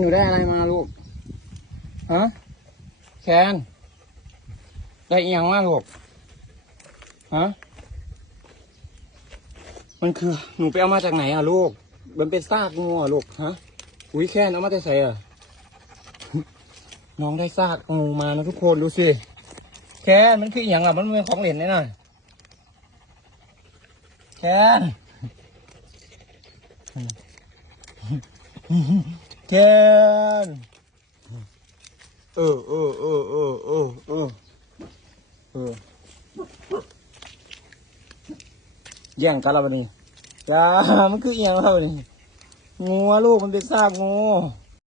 หนูได้อะไรมาลูกฮะแคนได้อีหยังมาลูกฮะมันคือหนูไปเอามาจากไหนอ่ะลูกมันเป็นซากงูอ่ะลูกฮะอุ้ยแคนเอามาจากไหนอ่ะ น้องได้ซากงูมานะทุกคนดูสิแคนมันคืออีหยังอ่ะมันเป็นของเล่นแน่นอนแคนแคนแย่งกันแล้ววันนี้จ้ามันคืออีหยังครับวันนี้งูลูกมันเป็นซากงู